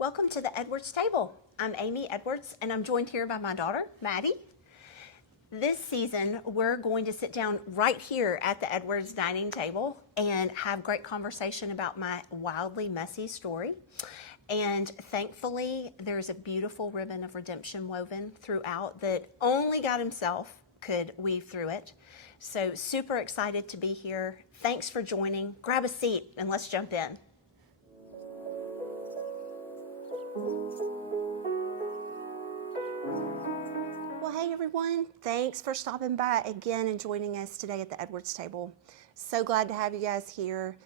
Welcome to the Edwards Table. I'm Amy Edwards, and I'm joined here by my daughter, Maddie. This season, we're going to sit down right here at the Edwards dining table and have great conversation about my wildly messy story. And thankfully, there's a beautiful ribbon of redemption woven throughout that only God himself could weave through it. So super excited to be here. Thanks for joining. Grab a seat and let's jump in. Well, hey everyone. Thanks for stopping by again and joining us today at the Edwards Table. So glad to have you guys here.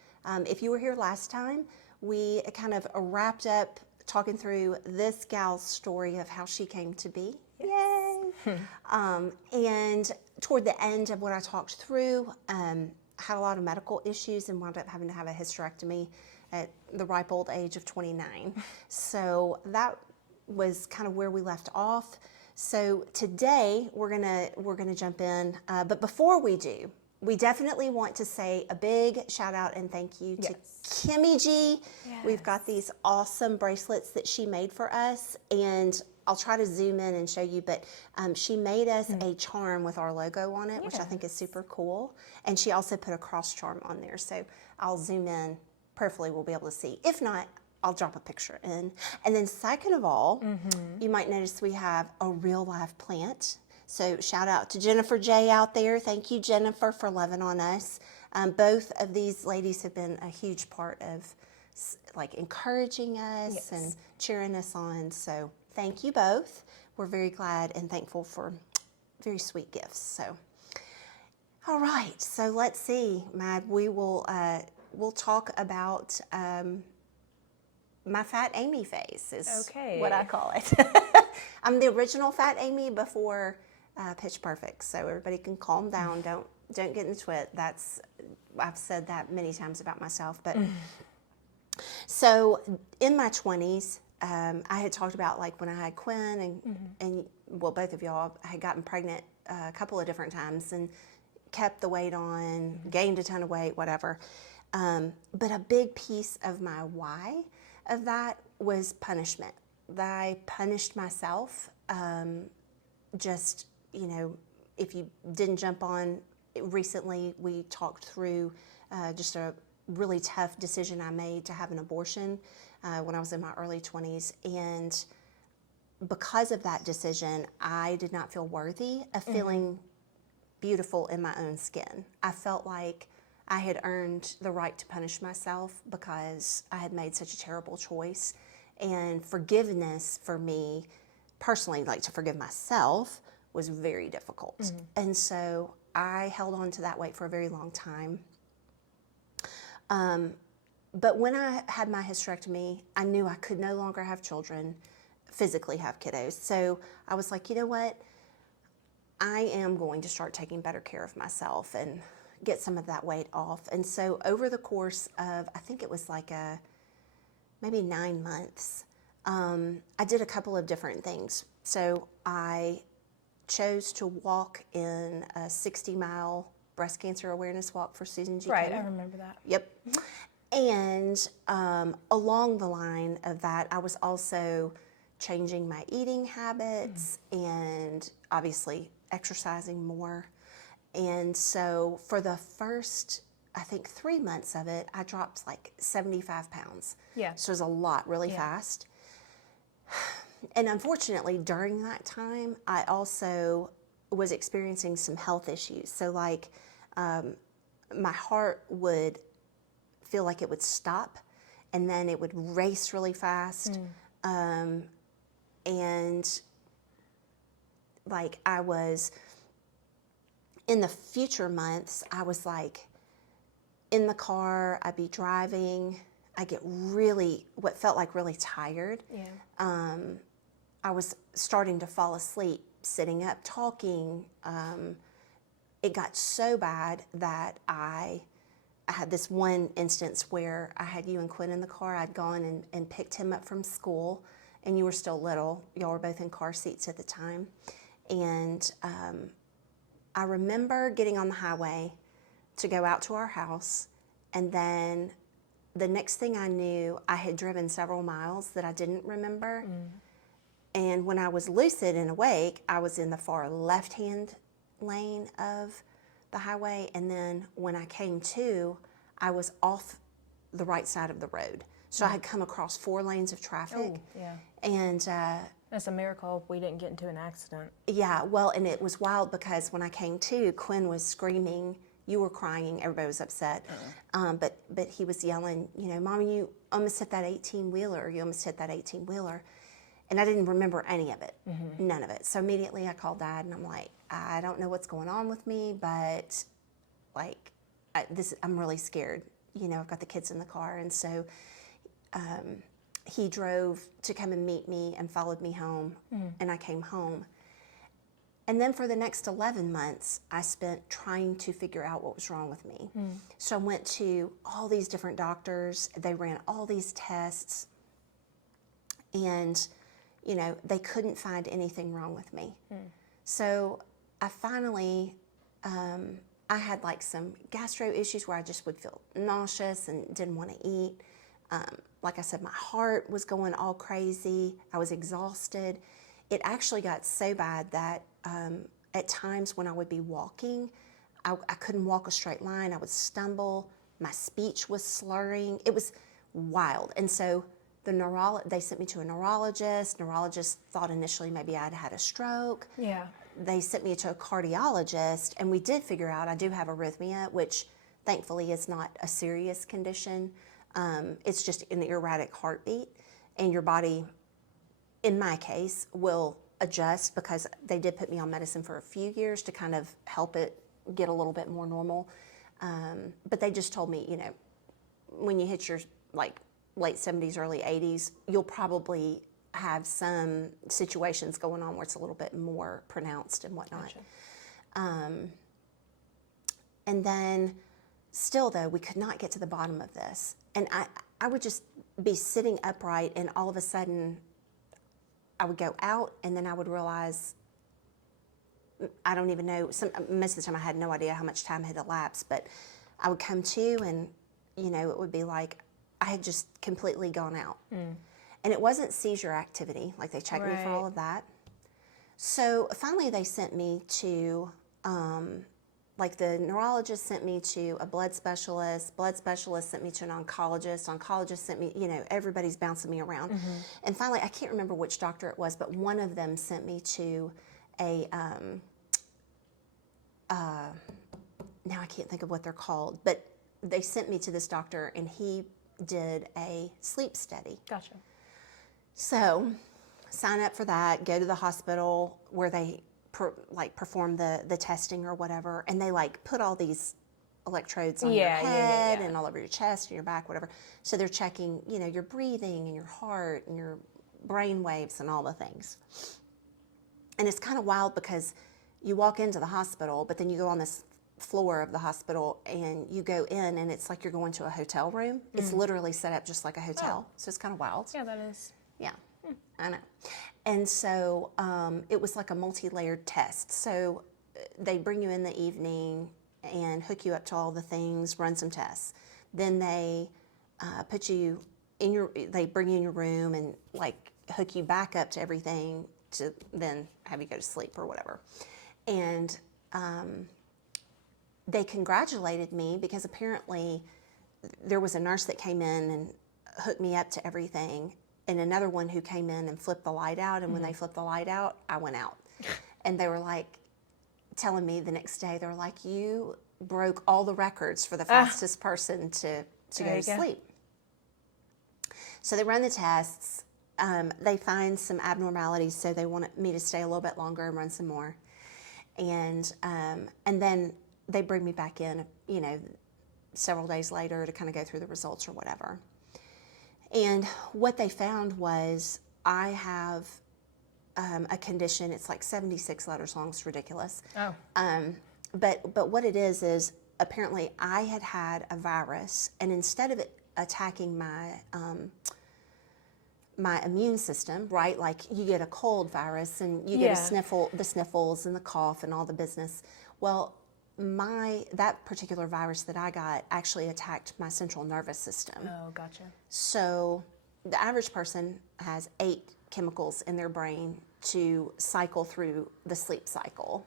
If you were here last time, we kind of wrapped up talking through this gal's story of how she came to be. Yes. Yay! And toward the end of what I talked through, had a lot of medical issues and wound up having to have a hysterectomy at the ripe old age of 29. So that was kind of where we left off. So today we're gonna jump in, but before we do, we definitely want to say a big shout out and thank you to Kimmy G. Yes. We've got these awesome bracelets that she made for us, and I'll try to zoom in and show you, but she made us a charm with our logo on it, which I think is super cool. And she also put a cross charm on there. So I'll zoom in, prayerfully we'll be able to see. If not, I'll drop a picture in. And then second of all, you might notice we have a real live plant. So shout out to Jennifer J out there. Thank you, Jennifer, for loving on us. Both of these ladies have been a huge part of like encouraging us and cheering us on. So thank you both. We're very glad and thankful for very sweet gifts. So, all right. So let's see, Mad. We will we'll talk about my Fat Amy phase is what I call it. I'm the original Fat Amy before Pitch Perfect, so everybody can calm down. Don't get into it. I've said that many times about myself. But so in my 20s, I had talked about like when I had Quinn and well, both of y'all had gotten pregnant a couple of different times and kept the weight on, gained a ton of weight, whatever. But a big piece of my why of that was punishment. That I punished myself. Just, you know, if you didn't jump on recently, we talked through just a really tough decision I made to have an abortion when I was in my early 20s. And because of that decision, I did not feel worthy of feeling beautiful in my own skin. I felt like I had earned the right to punish myself because I had made such a terrible choice. And forgiveness for me, personally, like to forgive myself, was very difficult. And so I held on to that weight for a very long time. But when I had my hysterectomy, I knew I could no longer have children, physically have kiddos. So I was like, you know what? I am going to start taking better care of myself and get some of that weight off. And so over the course of, I think it was like maybe 9 months, I did a couple of different things. So I chose to walk in a 60-mile breast cancer awareness walk for Susan G. Right, I remember that. Yep. And along the line of that, I was also changing my eating habits and obviously exercising more. And so for the first, I think 3 months of it, I dropped like 75 pounds. Yeah. So it was a lot really fast. And unfortunately, during that time, I also was experiencing some health issues. So like my heart would feel like it would stop and then it would race really fast. And like I was, in the future months, I was like in the car, I'd be driving, I get really, what felt like really tired. Yeah. I was starting to fall asleep, sitting up, talking. It got so bad that I had this one instance where I had you and Quinn in the car. I'd gone and picked him up from school, and you were still little. Y'all were both in car seats at the time. And I remember getting on the highway to go out to our house, and then the next thing I knew, I had driven several miles that I didn't remember. And when I was lucid and awake, I was in the far left-hand lane of the highway. And then when I came to, I was off the right side of the road. So I had come across 4 lanes of traffic. Oh, yeah. And That's a miracle we didn't get into an accident. yeah, well, and it was wild because when I came to, Quinn was screaming. You were crying. Everybody was upset. But he was yelling, you know, Mommy, you almost hit that 18-wheeler. You almost hit that 18-wheeler. And I didn't remember any of it, none of it. So immediately I called Dad, and I'm like, I don't know what's going on with me, but like, I'm really scared. You know, I've got the kids in the car. And so he drove to come and meet me and followed me home, and I came home. And then for the next 11 months, I spent trying to figure out what was wrong with me. So I went to all these different doctors. They ran all these tests. And, you know, they couldn't find anything wrong with me. So I finally, I had like some gastro issues where I just would feel nauseous and didn't want to eat. Like I said, my heart was going all crazy. I was exhausted. It actually got so bad that at times when I would be walking, I couldn't walk a straight line. I would stumble. My speech was slurring. It was wild. And so they sent me to a neurologist. Neurologist thought initially maybe I'd had a stroke. Yeah. They sent me to a cardiologist, and we did figure out I do have arrhythmia, which thankfully is not a serious condition. It's just an erratic heartbeat, and your body, in my case, will adjust because they did put me on medicine for a few years to kind of help it get a little bit more normal. But they just told me, you know, when you hit your like late 70s, early 80s, you'll probably have some situations going on where it's a little bit more pronounced and whatnot. Gotcha. And then still though, we could not get to the bottom of this. And I would just be sitting upright, and all of a sudden I would go out, and then I would realize, I don't even know, most of the time I had no idea how much time had elapsed, but I would come to, and you know, it would be like I had just completely gone out. And it wasn't seizure activity, like they checked me for all of that. So finally they sent me to, like the neurologist sent me to a blood specialist sent me to an oncologist sent me, you know, everybody's bouncing me around. And finally, I can't remember which doctor it was, but one of them sent me to a, now I can't think of what they're called, but they sent me to this doctor, and he did a sleep study. Gotcha. So sign up for that, go to the hospital where they perform the testing or whatever, and they like put all these electrodes on your head and all over your chest and your back, whatever. So they're checking, you know, your breathing and your heart and your brain waves and all the things. And it's kind of wild because you walk into the hospital, but then you go on this floor of the hospital and you go in, and it's like you're going to a hotel room. It's literally set up just like a hotel. So it's kind of wild. Yeah, that is. Yeah, I know. And so it was like a multi-layered test. So they bring you in the evening and hook you up to all the things, run some tests. Then they put you in they bring you in your room and like hook you back up to everything to then have you go to sleep or whatever. And they congratulated me because apparently there was a nurse that came in and hooked me up to everything, and another one who came in and flipped the light out, and when they flipped the light out, I went out. And they were like telling me the next day, they were like, you broke all the records for the fastest person to go to sleep. So they run the tests. They find some abnormalities, so they wanted me to stay a little bit longer and run some more. And then they bring me back in, you know, several days later to kind of go through the results or whatever. And what they found was I have a condition. It's like 76 letters long. It's ridiculous. Oh. But what it is apparently I had a virus, and instead of it attacking my my immune system, right? Like you get a cold virus and you get the sniffles and the cough and all the business. Well, that particular virus that I got actually attacked my central nervous system. Oh, gotcha. So the average person has 8 chemicals in their brain to cycle through the sleep cycle.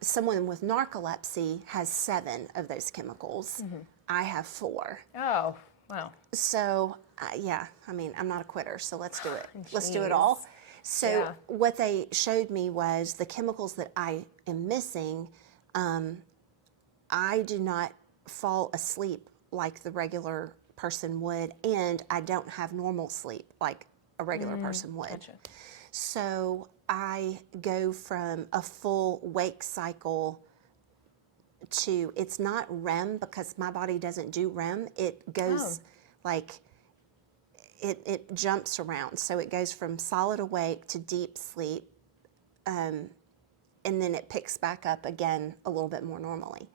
Someone with narcolepsy has 7 of those chemicals. I have 4. Oh, wow. So, yeah, I mean, I'm not a quitter, so let's do it. Let's do it Jeez. all. So, Yeah. what they showed me was the chemicals that I am missing. I do not fall asleep like the regular person would, and I don't have normal sleep like a regular person would. Gotcha. So, I go from a full wake cycle to, it's not REM because my body doesn't do REM. It goes like, it jumps around. So it goes from solid awake to deep sleep, and then it picks back up again a little bit more normally.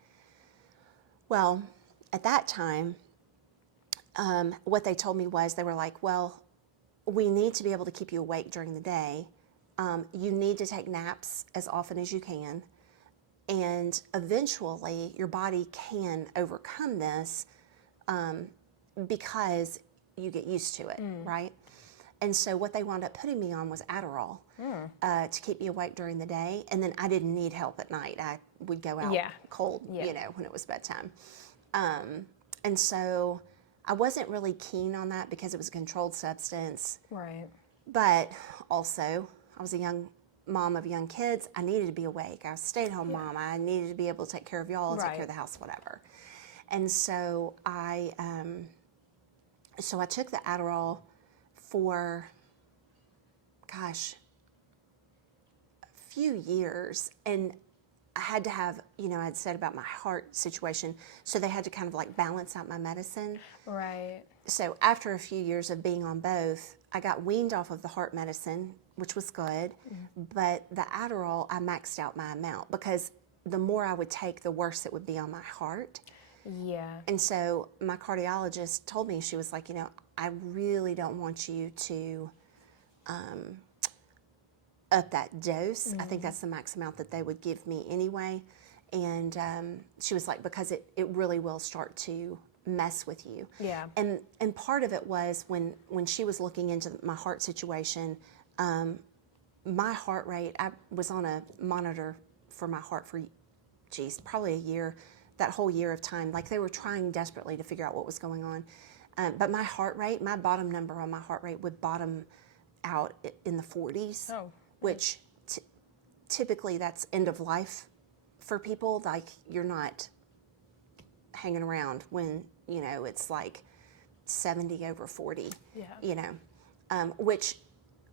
Well, at that time, what they told me was, they were like, well, we need to be able to keep you awake during the day. You need to take naps as often as you can. And eventually your body can overcome this because you get used to it, right? And so what they wound up putting me on was Adderall to keep me awake during the day. And then I didn't need help at night. I would go out cold, you know, when it was bedtime. And so I wasn't keen really on that because it was a controlled substance. Right. But also, I was a young mom of young kids. I needed to be awake. I was a stay-at-home mom. I needed to be able to take care of y'all, take care of the house, whatever. And so I took the Adderall for, gosh, a few years. And I had to have, you know, I'd said about my heart situation, so they had to kind of like balance out my medicine. Right. So after a few years of being on both, I got weaned off of the heart medicine, which was good, but the Adderall, I maxed out my amount because the more I would take, the worse it would be on my heart. Yeah. And so my cardiologist told me, she was like, you know, I really don't want you to up that dose. I think that's the max amount that they would give me anyway. And she was like, because it really will start to mess with you. Yeah. And part of it was when she was looking into my heart situation, my heart rate, I was on a monitor for my heart for, probably a year, that whole year of time. Like they were trying desperately to figure out what was going on. But my heart rate, my bottom number on my heart rate would bottom out in the 40s, which typically that's end of life for people. Like you're not hanging around when, you know, it's like 70 over 40, you know, which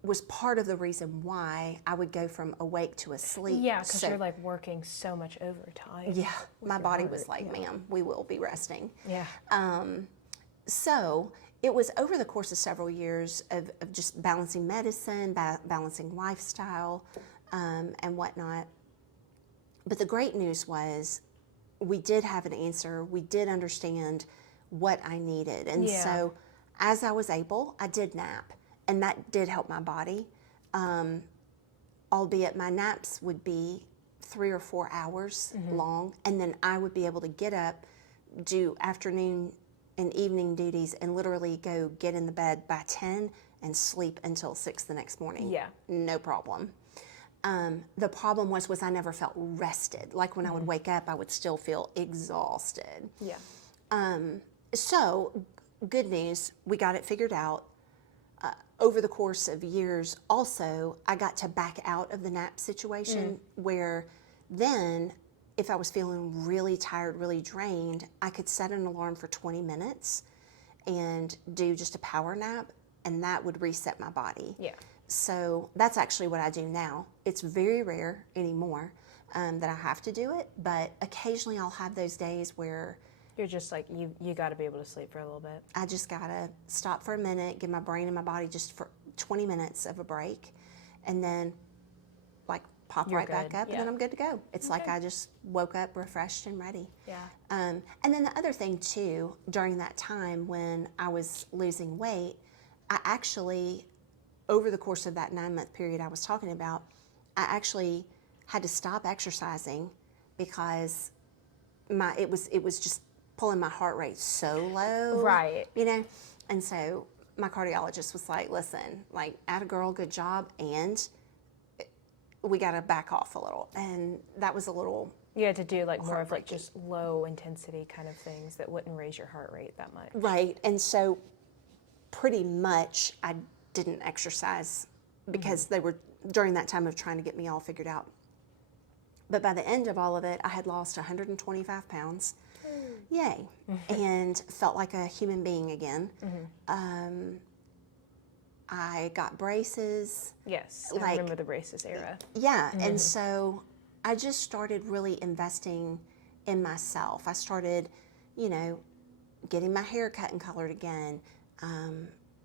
was part of the reason why I would go from awake to asleep. Yeah, because you're like working so much overtime. Yeah, my body was like, ma'am, we will be resting. Yeah. So it was over the course of several years of just balancing medicine, balancing lifestyle, and whatnot. But the great news was we did have an answer. We did understand what I needed. And so as I was able, I did nap. And that did help my body, albeit my naps would be 3 or 4 hours long. And then I would be able to get up, do afternoon and evening duties, and literally go get in the bed by 10 and sleep until 6 the next morning. Yeah. No problem. The problem was I never felt rested. Like when I would wake up, I would still feel exhausted. Yeah. So good news, we got it figured out. Over the course of years, also, I got to back out of the nap situation where then if I was feeling really tired, really drained, I could set an alarm for 20 minutes and do just a power nap, and that would reset my body. Yeah. So that's actually what I do now. It's very rare anymore that I have to do it, but occasionally I'll have those days where You're just like, you got to be able to sleep for a little bit. I just gotta stop for a minute, give my brain and my body just for 20 minutes of a break, and then like pop You're right back good, up, and then I'm good to go. It's like Okay. I just woke up refreshed and ready. Yeah. And then the other thing too, during that time when I was losing weight, I actually, over the course of that 9-month period I was talking about, I actually had to stop exercising because it was just pulling my heart rate so low. Right. You know? And so my cardiologist was like, listen, like, atta girl, good job, and we got to back off a little. And that was a little... You had to do like more of like just low intensity kind of things that wouldn't raise your heart rate that much. Right. And so pretty much I didn't exercise because they were during that time of trying to get me all figured out. But by the end of all of it, I had lost 125 pounds. Yay. And felt like a human being again. I got braces. Yes, I remember the braces era. Yeah, and so I just started really investing in myself. I started, you know, getting my hair cut and colored again,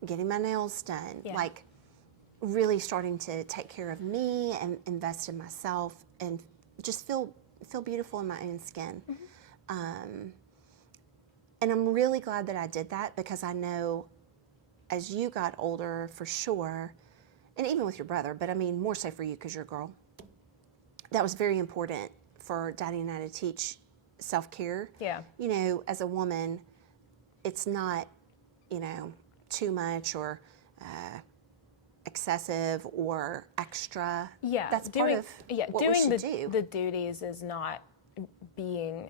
getting my nails done, like really starting to take care of me and invest in myself and just feel beautiful in my own skin. And I'm really glad that I did that, because I know as you got older, for sure, and even with your brother, but I mean more so for you because you're a girl, that was very important for Daddy and I to teach self-care. Yeah. You know, as a woman, it's not, you know, too much or excessive or extra. Yeah. That's part of what we should do. The duties is not being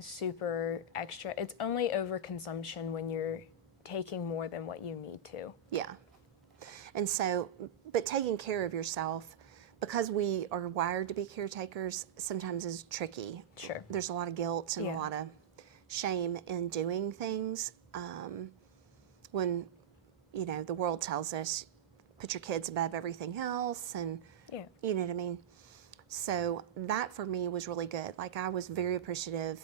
super extra. It's only overconsumption when you're taking more than what you need to. Yeah. And so, but taking care of yourself, because we are wired to be caretakers, sometimes is tricky. Sure. There's a lot of guilt and a lot of shame in doing things. When, you know, the world tells us, put your kids above everything else, and you know what I mean? So that for me was really good. Like, I was very appreciative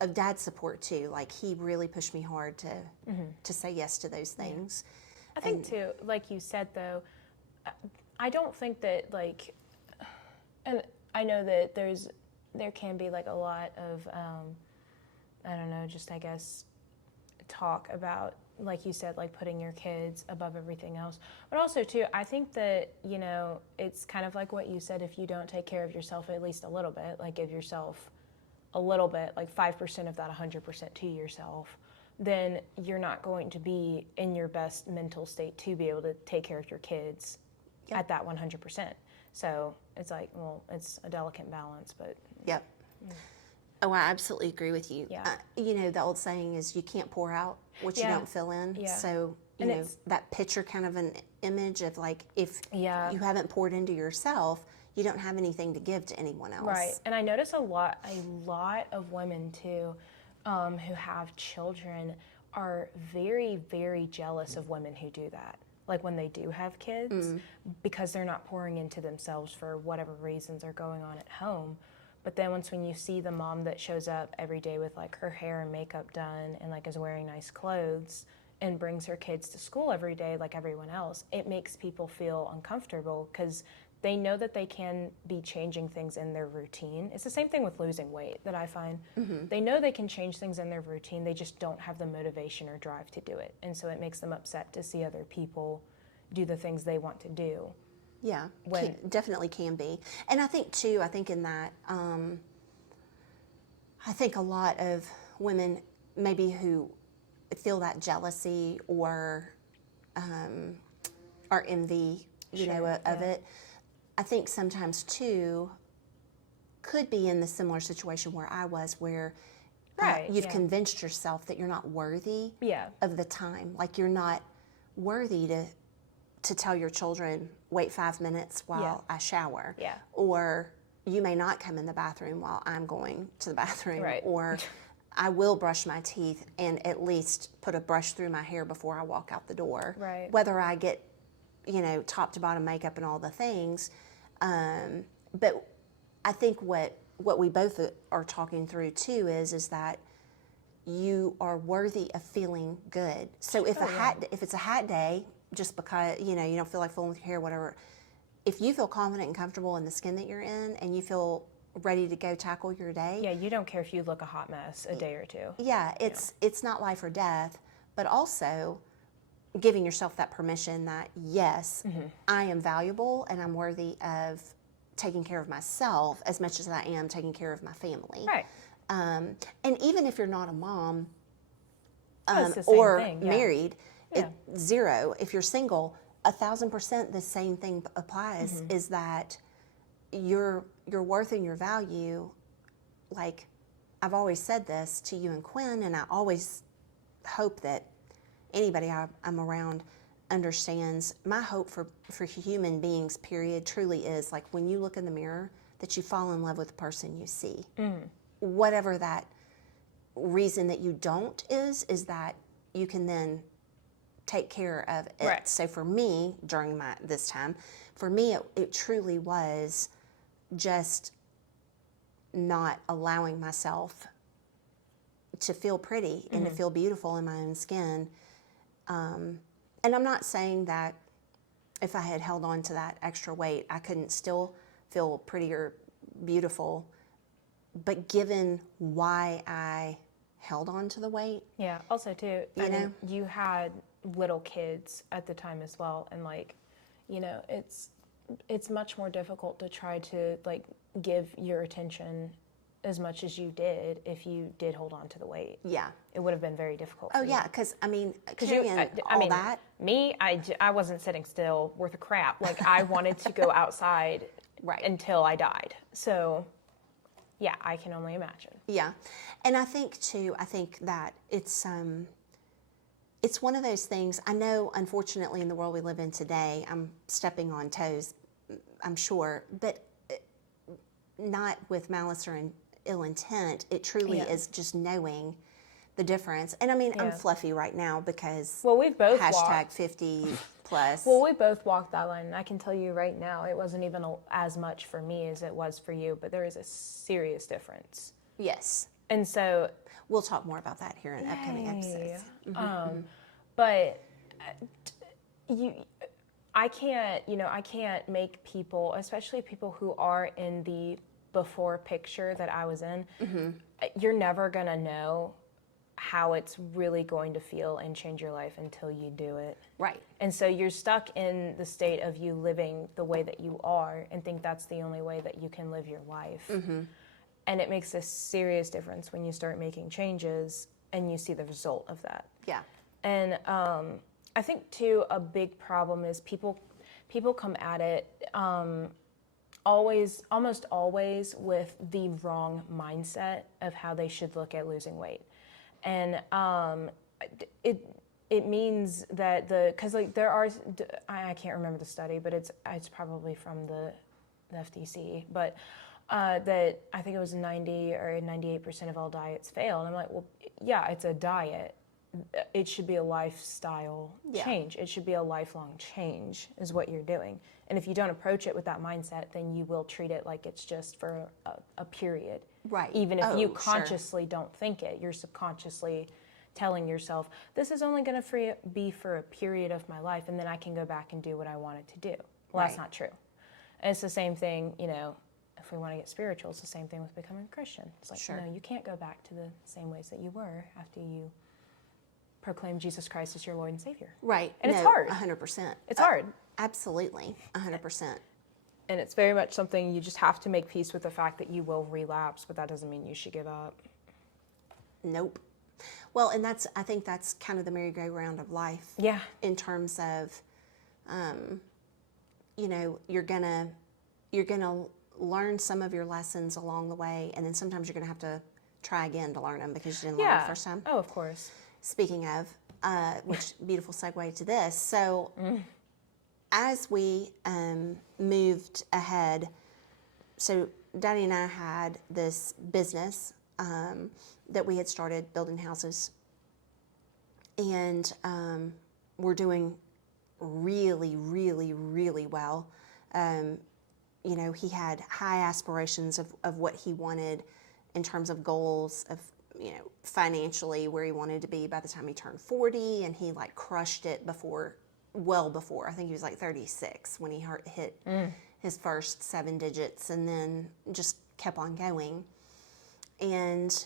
of Dad's support too. Like, he really pushed me hard to say yes to those things. I think too, like you said though, I don't think that like, and I know that there can be like a lot of, I don't know, just I guess talk about, like you said, like putting your kids above everything else. But also too, I think that, you know, it's kind of like what you said, if you don't take care of yourself at least a little bit, like give yourself a little bit, like 5% of that 100% to yourself, then you're not going to be in your best mental state to be able to take care of your kids at that 100%. So it's like, well, it's a delicate balance, but... Yep. Oh, I absolutely agree with you. Yeah. You know, the old saying is you can't pour out what you don't fill in. Yeah. So, you know, that picture kind of an image of like, if you haven't poured into yourself, you don't have anything to give to anyone else. Right. And I notice a lot of women too, who have children are very, very jealous of women who do that. Like when they do have kids, because they're not pouring into themselves for whatever reasons are going on at home. But then when you see the mom that shows up every day with like her hair and makeup done and like is wearing nice clothes and brings her kids to school every day like everyone else, it makes people feel uncomfortable because they know that they can be changing things in their routine. It's the same thing with losing weight that I find. They know they can change things in their routine, they just don't have the motivation or drive to do it. And so it makes them upset to see other people do the things they want to do. Yeah, definitely can be. And I think too, in that, I think a lot of women maybe who feel that jealousy or are envy, you know, of it, I think sometimes too could be in the similar situation where I was, where you've convinced yourself that you're not worthy of the time. Like you're not worthy to tell your children, wait 5 minutes while I shower. Or you may not come in the bathroom while I'm going to the bathroom. Or I will brush my teeth and at least put a brush through my hair before I walk out the door. Whether I get, you know, top to bottom makeup and all the things. But I think what we both are talking through too is that you are worthy of feeling good. So if it's a hot day, just because, you know, you don't feel like fooling with your hair, whatever, if you feel confident and comfortable in the skin that you're in and you feel ready to go tackle your day. Yeah, you don't care if you look a hot mess a day or two. Yeah, it's not life or death, but also giving yourself that permission that, yes, I am valuable and I'm worthy of taking care of myself as much as I am taking care of my family. Right. And even if you're not a mom It's the same or thing, yeah. married, Yeah. zero. If you're single, 1,000% the same thing applies. Is that your worth and your value? Like, I've always said this to you and Quinn, and I always hope that anybody I'm around understands. My hope for human beings, period, truly is like when you look in the mirror, that you fall in love with the person you see. Whatever that reason that you don't is that you can then take care of it. Right. So for me, during this time, for me, it truly was just not allowing myself to feel pretty and to feel beautiful in my own skin. And I'm not saying that if I had held on to that extra weight, I couldn't still feel pretty or beautiful. But given why I held on to the weight. Yeah. Also, too, You know? you had little kids at the time as well, and like, you know, it's much more difficult to try to like give your attention as much as you did if you did hold on to the weight. Yeah. It would have been very difficult. Oh, for you. yeah, because, I mean, Because carrying all that. Me, I wasn't sitting still worth a crap. Like, I wanted to go outside Right. until I died. So, yeah, I can only imagine. Yeah. And I think, too, that it's one of those things. I know, unfortunately, in the world we live in today, I'm stepping on toes, I'm sure, but not with malice or ill intent. It truly is just knowing the difference. And I mean, I'm fluffy right now because we've both hashtag 50 plus. Well, we both walked that line, and I can tell you right now, it wasn't even as much for me as it was for you, but there is a serious difference. Yes. And so, we'll talk more about that here in upcoming episodes. But I can't make people, especially people who are in the before picture that I was in, you're never going to know how it's really going to feel and change your life until you do it. Right. And so you're stuck in the state of you living the way that you are and think that's the only way that you can live your life. And it makes a serious difference when you start making changes and you see the result of that. Yeah. And I think, too, a big problem is people come at it almost always with the wrong mindset of how they should look at losing weight. And it means that because like there are, I can't remember the study, but it's probably from the FTC, but that I think it was 90 or 98% of all diets fail. And I'm like, well, yeah, it's a diet. It should be a lifestyle change. It should be a lifelong change is what you're doing. And if you don't approach it with that mindset, then you will treat it like it's just for a period. Right. Even if you consciously don't think it, you're subconsciously telling yourself, this is only going to be for a period of my life, and then I can go back and do what I wanted to do. Well, that's not true. And it's the same thing, you know, if we want to get spiritual, it's the same thing with becoming a Christian. It's like, no, you can't go back to the same ways that you were after you proclaim Jesus Christ as your Lord and Savior. Right. And it's hard. 100%. It's hard. Absolutely. 100%. And it's very much something you just have to make peace with the fact that you will relapse, but that doesn't mean you should give up. Nope. Well, and I think that's kind of the merry-go-round of life. Yeah. In terms of, you know, you're gonna learn some of your lessons along the way, and then sometimes you're gonna have to try again to learn them because you didn't learn the first time. Oh, of course. Speaking of, which beautiful segue to this. So as we moved ahead, so Daddy and I had this business that we had started building houses, and we're doing really, really, really well. You know, he had high aspirations of what he wanted in terms of goals of, you know, financially where he wanted to be by the time he turned 40, and he like crushed it well before. I think he was like 36 when he hit his first 7 digits, and then just kept on going. And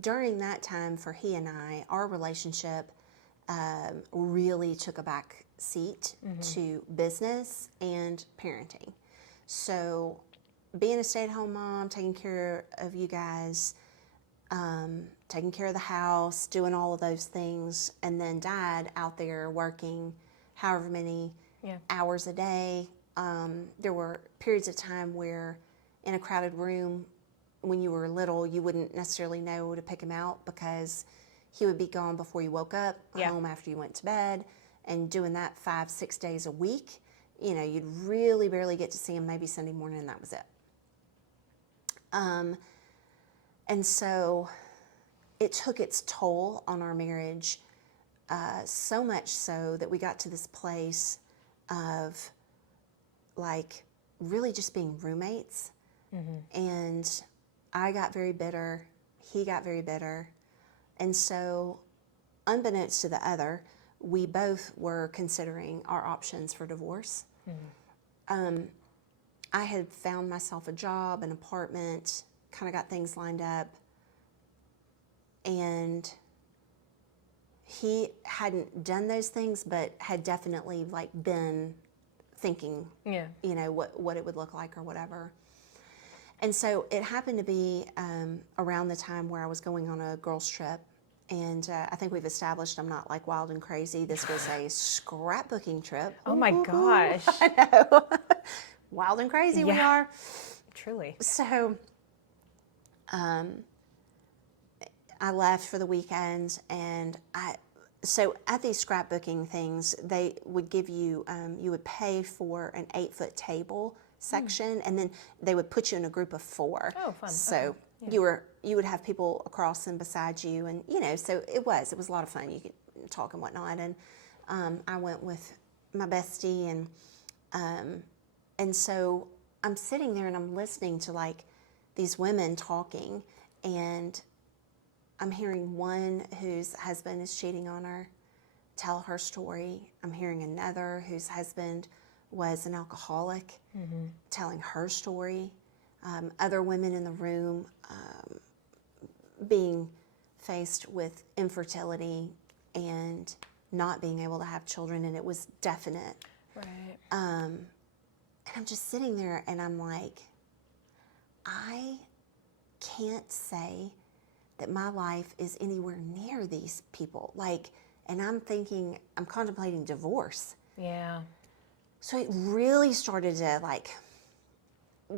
during that time for he and I, our relationship really took a back seat to business and parenting. So being a stay-at-home mom, taking care of you guys, taking care of the house, doing all of those things, and then Dad out there working however many hours a day. There were periods of time where in a crowded room, when you were little, you wouldn't necessarily know to pick him out because he would be gone before you woke up, home after you went to bed, and doing that 5-6 days a week. You know, you'd really barely get to see him maybe Sunday morning, and that was it. And so it took its toll on our marriage, so much so that we got to this place of like really just being roommates. And I got very bitter. He got very bitter. And so, unbeknownst to the other, we both were considering our options for divorce. I had found myself a job, an apartment, kind of got things lined up. And he hadn't done those things, but had definitely like been thinking, you know, what it would look like or whatever. And so it happened to be around the time where I was going on a girls' trip. And I think we've established I'm not like wild and crazy. This was a scrapbooking trip. Oh my gosh. I know. Wild and crazy we are. Truly. So I left for the weekend, and so at these scrapbooking things, they would give you, you would pay for an 8-foot table section, and then they would put you in a group of 4. Oh, fun. So you would have people across and beside you, and you know, so it was a lot of fun. You could talk and whatnot, and I went with my bestie, and so I'm sitting there and I'm listening to like these women talking, and I'm hearing one whose husband is cheating on her tell her story. I'm hearing another whose husband was an alcoholic telling her story. Other women in the room being faced with infertility and not being able to have children, and it was definite. Right. And I'm just sitting there and I'm like, I can't say that my life is anywhere near these people. Like, and I'm thinking, I'm contemplating divorce. Yeah. So it really started to like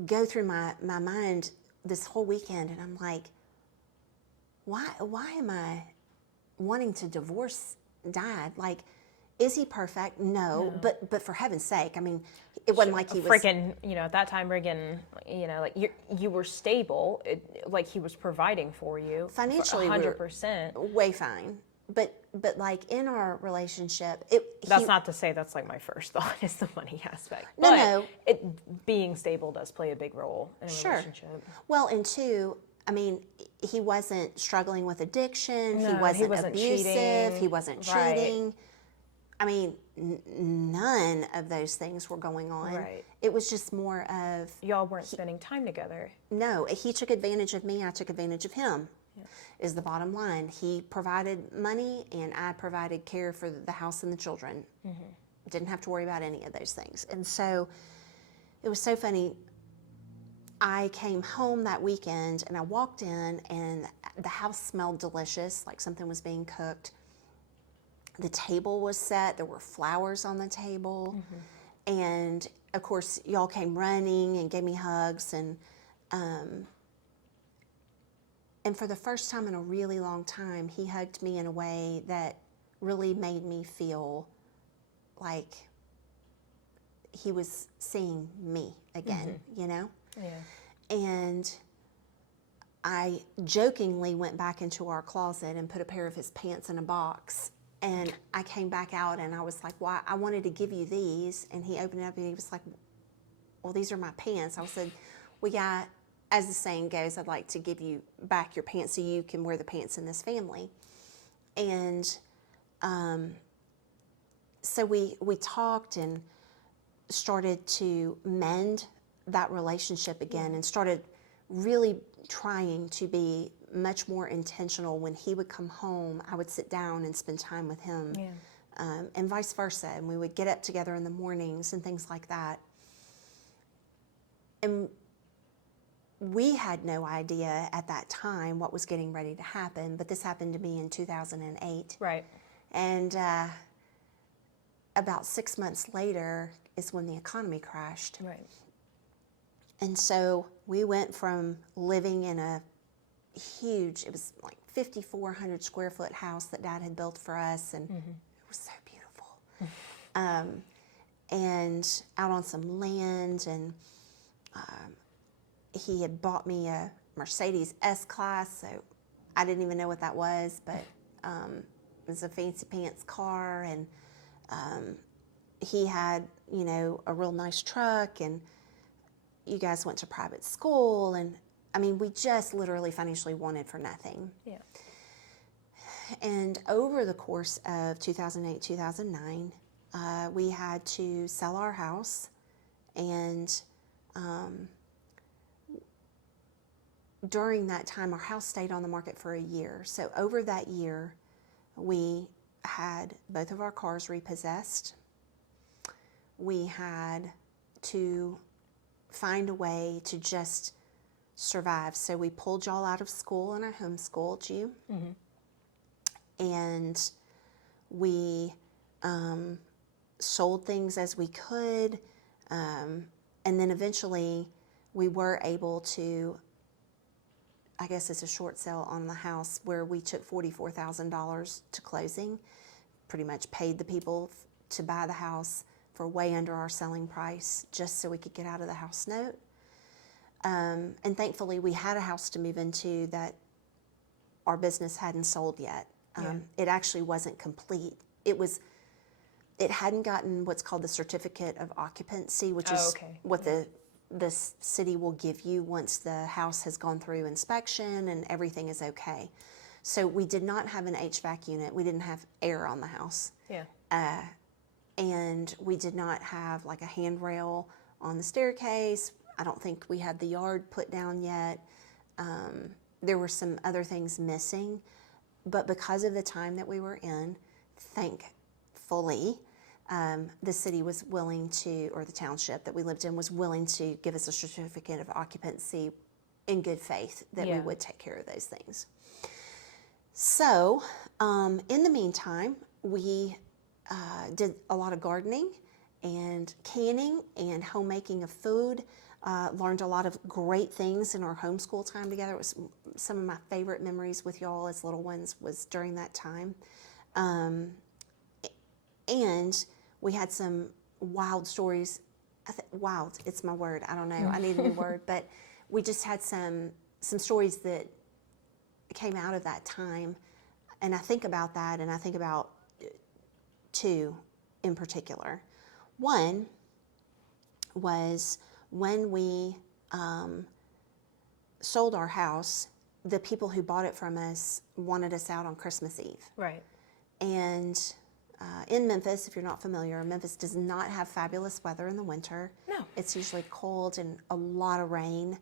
go through my mind this whole weekend, and I'm like, why am I wanting to divorce Dad? Like, is he perfect? No. But for heaven's sake, I mean, it wasn't like he was freaking, you know, at that time, Reagan, you know, like you were stable, like he was providing for you financially 100%. Way fine. But like in our relationship, that's not to say that's like my first thought is the money aspect. No. Being stable does play a big role in a relationship. Well, and 2, I mean, he wasn't struggling with addiction. No, he wasn't abusive. cheating. He wasn't cheating. Right. I mean, none of those things were going on. Right. It was just more of Y'all weren't spending time together. no. He took advantage of me. I took advantage of him. Is the bottom line. He provided money, and I provided care for the house and the children. Didn't have to worry about any of those things. And so it was so funny. I came home that weekend, and I walked in, and the house smelled delicious, like something was being cooked. The table was set. There were flowers on the table. And, of course, y'all came running and gave me hugs, and for the first time in a really long time, he hugged me in a way that really made me feel like he was seeing me again, you know? Yeah. And I jokingly went back into our closet and put a pair of his pants in a box. And I came back out and I was like, "Why? I wanted to give you these." And he opened it up and he was like, "Well, these are my pants." I said, "We got, as the saying goes, I'd like to give you back your pants so you can wear the pants in this family." And so we talked and started to mend that relationship again, and started really trying to be much more intentional. When he would come home, I would sit down and spend time with him, and vice versa. And we would get up together in the mornings and things like that. And we had no idea at that time what was getting ready to happen, but this happened to me in 2008. Right. And about 6 months later is when the economy crashed. Right. And so we went from living in a huge, it was like 5,400 square foot house that Dad had built for us, and it was so beautiful. And out on some land, and he had bought me a Mercedes S-Class, so I didn't even know what that was, but it was a fancy pants car, and he had, you know, a real nice truck, and you guys went to private school, and I mean, we just literally financially wanted for nothing. Yeah. And over the course of 2008, 2009, we had to sell our house, and during that time, our house stayed on the market for a year. So over that year, we had both of our cars repossessed. We had to find a way to just survive. So we pulled y'all out of school and I homeschooled you. And we sold things as we could. And then eventually we were able to, I guess it's a short sale on the house where we took $44,000 to closing, pretty much paid the people to buy the house for way under our selling price just so we could get out of the house note. And thankfully we had a house to move into that our business hadn't sold yet. It actually wasn't complete. It hadn't gotten what's called the certificate of occupancy, which is what the city will give you once the house has gone through inspection and everything is okay. So we did not have an HVAC unit. We didn't have air on the house. And we did not have like a handrail on the staircase. I don't think we had the yard put down yet. There were some other things missing, but because of the time that we were in, thankfully, the city was willing to, or the township that we lived in was willing to give us a certificate of occupancy in good faith that we would take care of those things. So in the meantime, we did a lot of gardening and canning and homemaking of food. Learned a lot of great things in our homeschool time together. It was some of my favorite memories with y'all as little ones was during that time. And we had some wild stories. Wild, it's my word. I don't know. I need a new word. But we just had some stories that came out of that time. And I think about that, and I think about two in particular. One was when we sold our house, the people who bought it from us wanted us out on Christmas Eve. Right. And in Memphis, if you're not familiar, Memphis does not have fabulous weather in the winter. No. It's usually cold and a lot of rain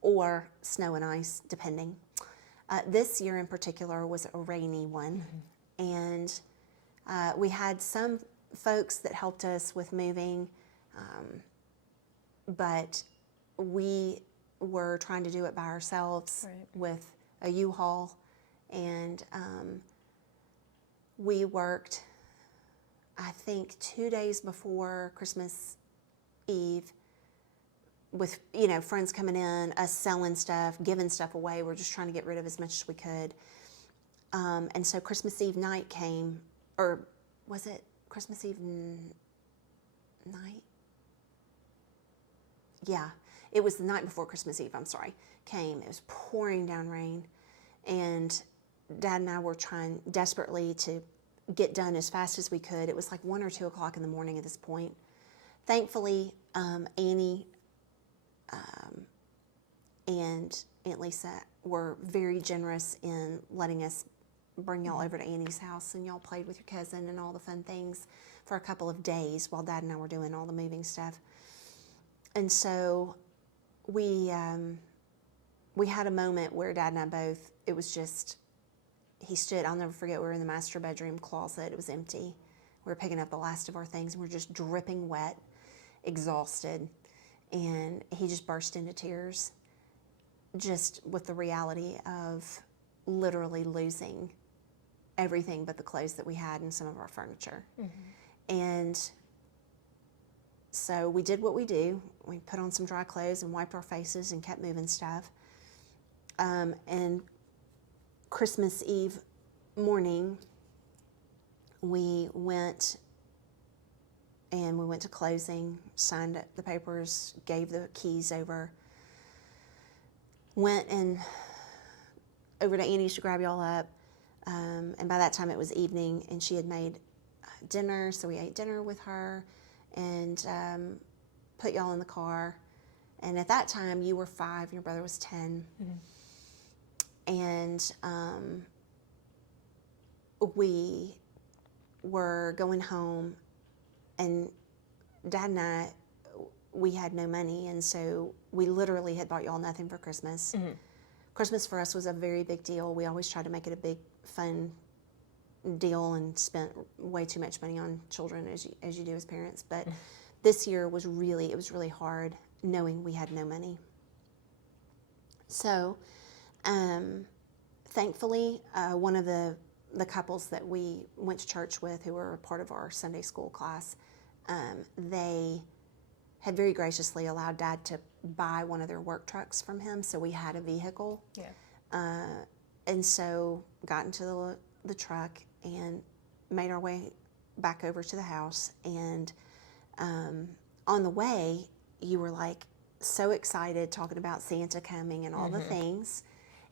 or snow and ice, depending. This year in particular was a rainy one. And we had some folks that helped us with moving, but we were trying to do it by ourselves with a U-Haul, and we worked, I think, 2 days before Christmas Eve with, you know, friends coming in, us selling stuff, giving stuff away. We're just trying to get rid of as much as we could. And so Christmas Eve night came, or was it Christmas Eve night? Yeah, it was the night before Christmas Eve, I'm sorry, came. It was pouring down rain, and Dad and I were trying desperately to get done as fast as we could. It was like 1 or 2 o'clock in the morning at this point. Thankfully, Annie and Aunt Lisa were very generous in letting us bring y'all over to Annie's house, and y'all played with your cousin and all the fun things for a couple of days while Dad and I were doing all the moving stuff. And so we we had a moment where Dad and I both, it was just, he stood, I'll never forget, we were in the master bedroom closet. It was empty. We were picking up the last of our things, and we were just dripping wet, exhausted. And he just burst into tears, just with the reality of literally losing everything but the clothes that we had and some of our furniture. And so we did what we do. We put on some dry clothes and wiped our faces and kept moving stuff. And Christmas Eve morning, we went to closing, signed the papers, gave the keys over, went and over to Annie's to grab y'all up. And by that time it was evening, and she had made dinner, so we ate dinner with her and put y'all in the car. And at that time, you were 5 and your brother was 10. And we were going home, and Dad and I, we had no money, and so we literally had bought y'all nothing for Christmas. Christmas for us was a very big deal. We always tried to make it a big, fun deal and spent way too much money on children, as you do as parents. But this year was really hard, knowing we had no money. So, thankfully, one of the couples that we went to church with, who were a part of our Sunday school class, they had very graciously allowed Dad to buy one of their work trucks from him, so we had a vehicle. And so got into the truck and made our way back over to the house. And on the way, you were like so excited, talking about Santa coming and all the things,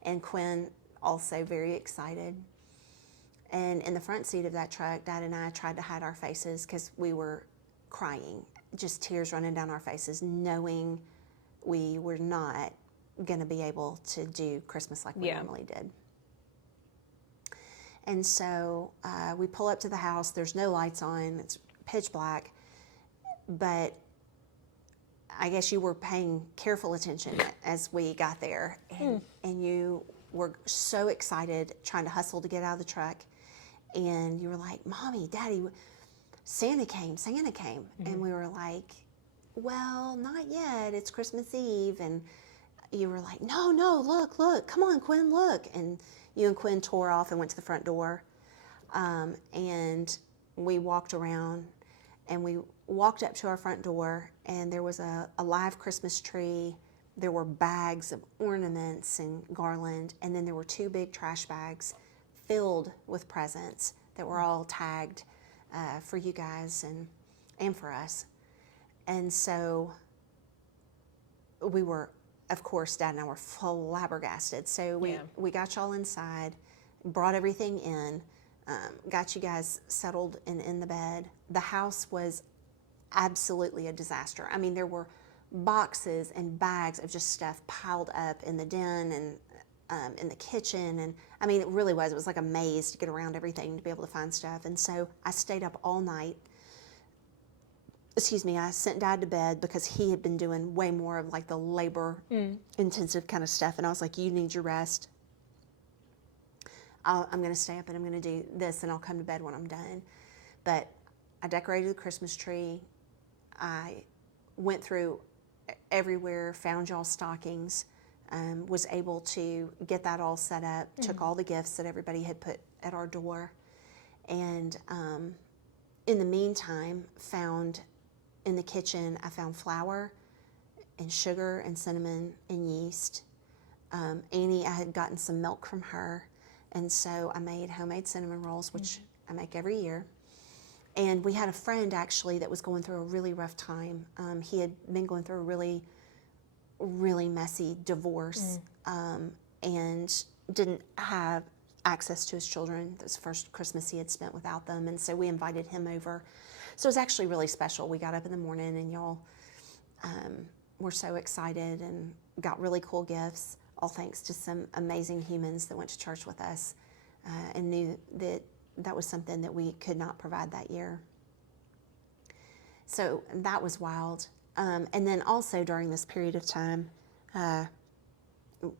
and Quinn also very excited. And in the front seat of that truck, Dad and I tried to hide our faces because we were crying, just tears running down our faces, knowing we were not going to be able to do Christmas like we normally did. And so we pull up to the house. There's no lights on. It's pitch black. But I guess you were paying careful attention as we got there. And you were so excited, trying to hustle to get out of the truck. And you were like, Mommy, Daddy, Santa came. And we were like, well, not yet. It's Christmas Eve. And you were like, no, look, come on, Quinn, look. And you and Quinn tore off and went to the front door. And we walked around, and we walked up to our front door, and there was a live Christmas tree. There were bags of ornaments and garland, and then there were 2 big trash bags filled with presents that were all tagged for you guys and for us. And so we were, of course, Dad and I were flabbergasted. So we got y'all inside, brought everything in, got you guys settled and in the bed. The house was absolutely a disaster. I mean, there were boxes and bags of just stuff piled up in the den and in the kitchen. And I mean, it really was. It was like a maze to get around everything, to be able to find stuff. And so I stayed up all night. I sent Dad to bed because he had been doing way more of like the labor intensive kind of stuff. And I was like, you need your rest. I'm going to stay up and I'm going to do this, and I'll come to bed when I'm done. But I decorated the Christmas tree. I went through everywhere, found y'all's stockings, was able to get that all set up, took all the gifts that everybody had put at our door. And in the meantime, found in the kitchen, I found flour and sugar and cinnamon and yeast. Annie, I had gotten some milk from her, and so I made homemade cinnamon rolls, which I make every year. And we had a friend, actually, that was going through a really rough time. He had been going through a really, really messy divorce and didn't have access to his children. It was the first Christmas he had spent without them, and so we invited him over. So it was actually really special. We got up in the morning, and y'all were so excited and got really cool gifts, all thanks to some amazing humans that went to church with us and knew that that was something that we could not provide that year. So that was wild. And then also during this period of time,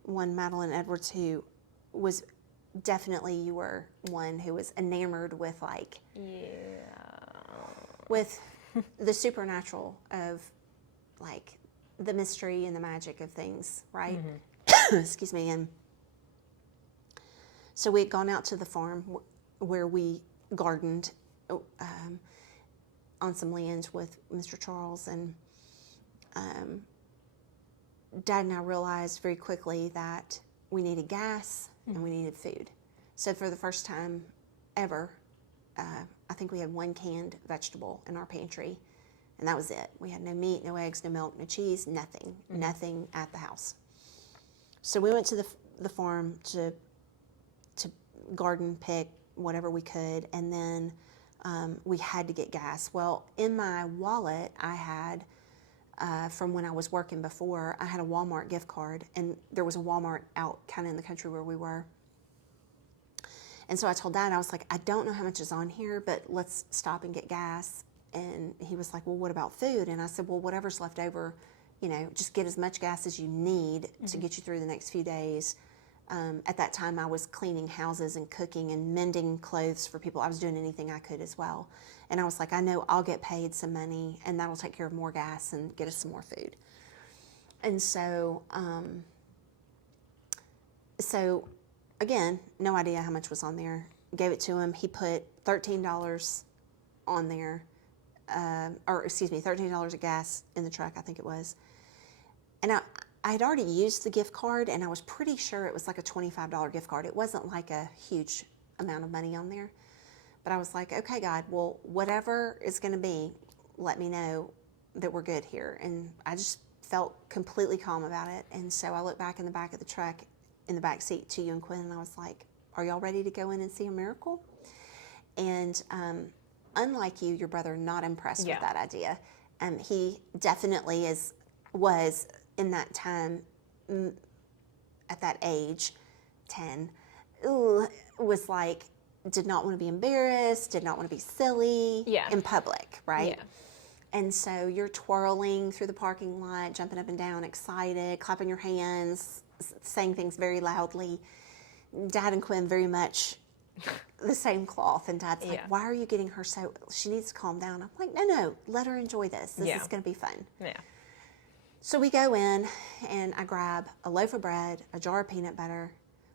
one Madeline Edwards, who was definitely, you were one who was enamored with like, with the supernatural of like the mystery and the magic of things, right? Excuse me. And so we had gone out to the farm where we gardened on some land with Mr. Charles, and Dad and I realized very quickly that we needed gas and we needed food. So for the first time ever, I think we had one canned vegetable in our pantry, and that was it. We had no meat, no eggs, no milk, no cheese, nothing at the house. So we went to the farm to garden, pick whatever we could, and then we had to get gas. Well, in my wallet, I had, from when I was working before, I had a Walmart gift card, and there was a Walmart out kind of in the country where we were. And so I told Dad, I was like, I don't know how much is on here, but let's stop and get gas. And he was like, well, what about food? And I said, well, whatever's left over, just get as much gas as you need to get you through the next few days. At that time, I was cleaning houses and cooking and mending clothes for people. I was doing anything I could as well. And I was like, I know I'll get paid some money, and that'll take care of more gas and get us some more food. And so, again, no idea how much was on there. Gave it to him. He put $13 on there, $13 of gas in the truck, I think it was. And I had already used the gift card, and I was pretty sure it was like a $25 gift card. It wasn't like a huge amount of money on there. But I was like, okay, God, well, whatever it's going to be, let me know that we're good here. And I just felt completely calm about it. And so I looked back in the back of the truck, in the back seat to you and Quinn, and I was like, are y'all ready to go in and see a miracle? And unlike you, your brother, not impressed with that idea. He definitely was in that time, at that age, 10, was like, did not want to be embarrassed, did not want to be silly in public, right? Yeah. And so you're twirling through the parking lot, jumping up and down, excited, clapping your hands, saying things very loudly. Dad and Quinn very much the same cloth, and Dad's like, why are you getting her so, she needs to calm down. I'm like, no, let her enjoy this. This is going to be fun. Yeah. So we go in, and I grab a loaf of bread, a jar of peanut butter,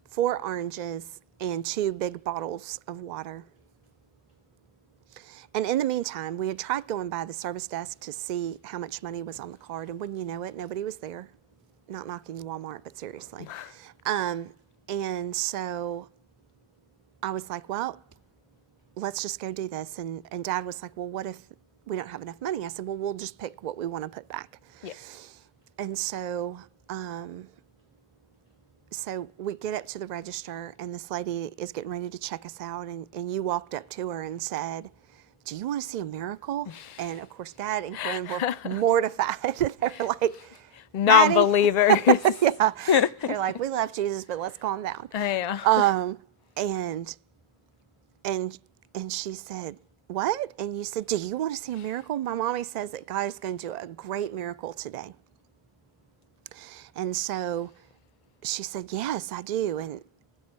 4 oranges, and 2 big bottles of water. And in the meantime, we had tried going by the service desk to see how much money was on the card, and wouldn't you know it, nobody was there. Not knocking Walmart, but seriously. And so I was like, well, let's just go do this. And Dad was like, well, what if we don't have enough money? I said, well, we'll just pick what we want to put back. Yeah. And so so we get up to the register, and this lady is getting ready to check us out, and you walked up to her and said, do you want to see a miracle? And of course, Dad and Quinn were mortified. They were like, non-believers. Yeah. They're like, we love Jesus, but let's calm down. Yeah. And she said, what? And you said, do you want to see a miracle? My mommy says that God is going to do a great miracle today. And so she said, yes, I do.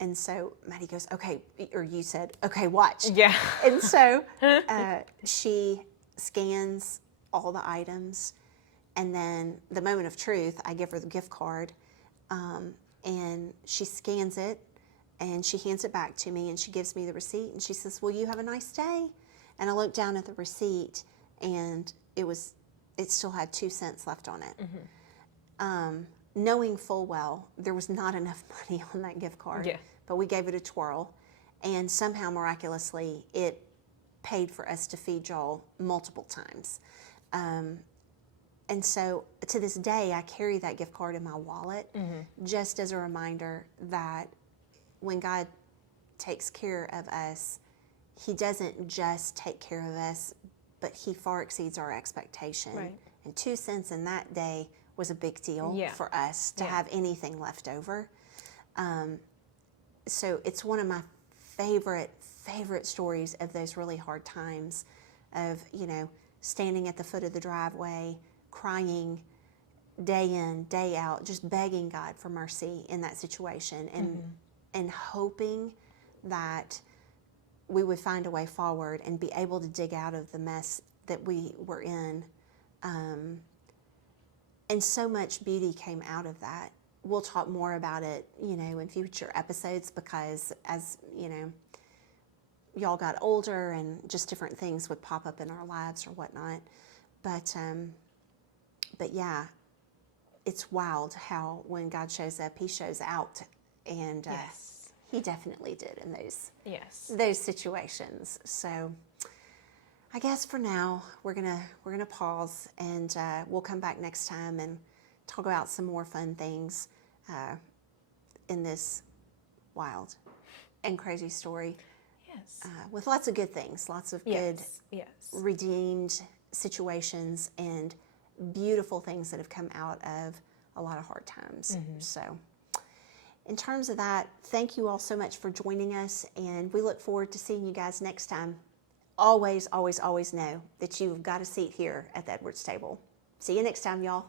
And so Maddie goes, okay, or you said, okay, watch. Yeah. And so she scans all the items, and then the moment of truth, I give her the gift card, and she scans it, and she hands it back to me, and she gives me the receipt, and she says, well, you have a nice day. And I looked down at the receipt, and it still had 2 cents left on it. Mm-hmm. Knowing full well there was not enough money on that gift card, but we gave it a twirl, and somehow miraculously it paid for us to feed Joel multiple times. And so to this day, I carry that gift card in my wallet, just as a reminder that when God takes care of us, He doesn't just take care of us, but He far exceeds our expectation. Right. And 2 cents in that day was a big deal for us to have anything left over. So it's one of my favorite stories of those really hard times of, standing at the foot of the driveway, crying, day in, day out, just begging God for mercy in that situation, and hoping that we would find a way forward and be able to dig out of the mess that we were in. And so much beauty came out of that. We'll talk more about it, in future episodes, because as, y'all got older and just different things would pop up in our lives or whatnot. But yeah, it's wild how when God shows up, he shows out. And Yes. he definitely did in those situations. So I guess for now we're gonna pause, and we'll come back next time and talk about some more fun things in this wild and crazy story. Yes. With lots of good things, lots of good Yes. redeemed situations and beautiful things that have come out of a lot of hard times. So in terms of that, thank you all so much for joining us, and we look forward to seeing you guys next time. Always, always, always know that you've got a seat here at the Edwards table. See you next time, y'all.